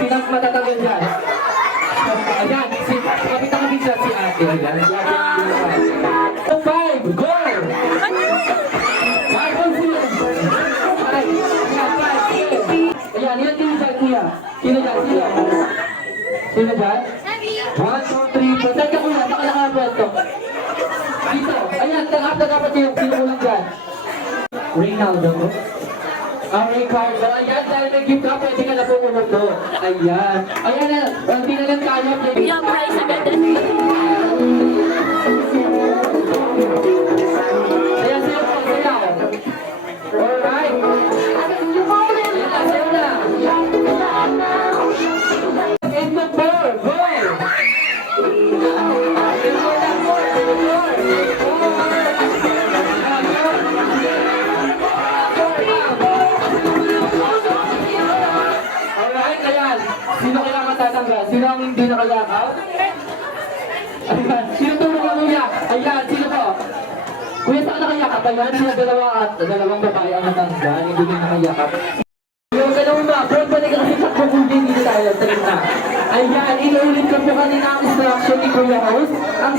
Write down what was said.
Sinang matatagal dyan? Ayan, kapit ang bisa si ate. Ayan, five, go! Ayan, ilan sino dyan, kuya? Sino dyan? Sino dyan? 1, 2, 3, saan ka kuya? Saan ka nakapwesto? Dito. Ayan, dapat yung sinukulang dyan. Reynaldo. Ricardo, ayan, dahil may gift ka, pwede ka na pumunod doon. Ayan. Ayan na, hindi na lang kaya. Yung price agad din. Ayan, sayo po, sayaw. Alright. Ayan, sayo na. And the four, go! Sino kaya matatanggal? Sino ang hindi nakayakaw? Ayan, sino tulong ang kuya? Ayan, sino po? Kuya, saan nakayakap? Ayan, sila dalawang babae ang natanggal, hindi na nakayakap. Yung ganun ba, bro, pwede ka kasi sakto kung hindi tayo, trip na. Ayan, inuulit ko po kanina ang instruction ni Kuya Host. Ang